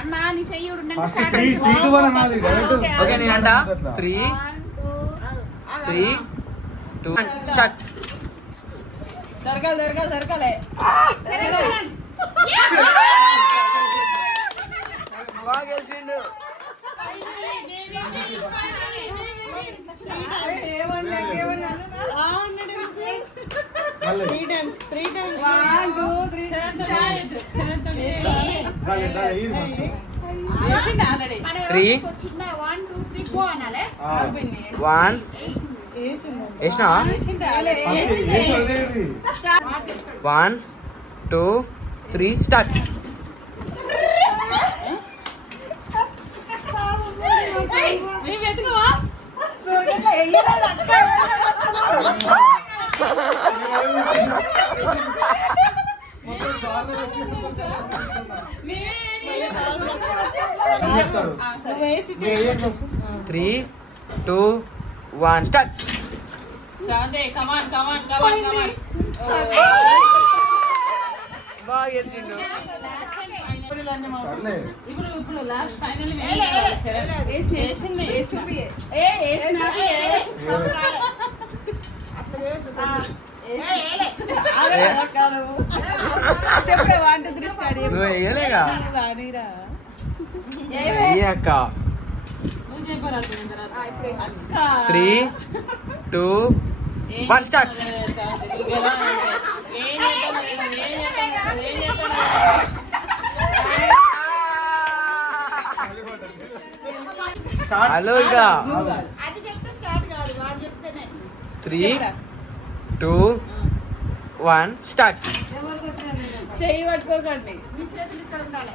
అమ్మా నీ చెయ్యుడు 3, 2, 1 స్టార్ట్. దొరకాలి బాగా గెలిచిండు. త్రీ 1 వేసినా 1, 2, 3 స్టార్ట్. Three 2, 1 start. బాగా గెలిచిండు. ఇప్పుడు లాస్ట్ ఫైనల్ చెప్పే 1, 2, 3 స్టార్ట్. నువ్వు వేయలేగా అక్క. 3, 2, 1 స్టార్ట్. హలో ఇక 3, 2, 1 స్టార్ట్. చెయ్యి పట్టుకోకండి, మీ చేతులు ఇక్కడ ఉండాలి.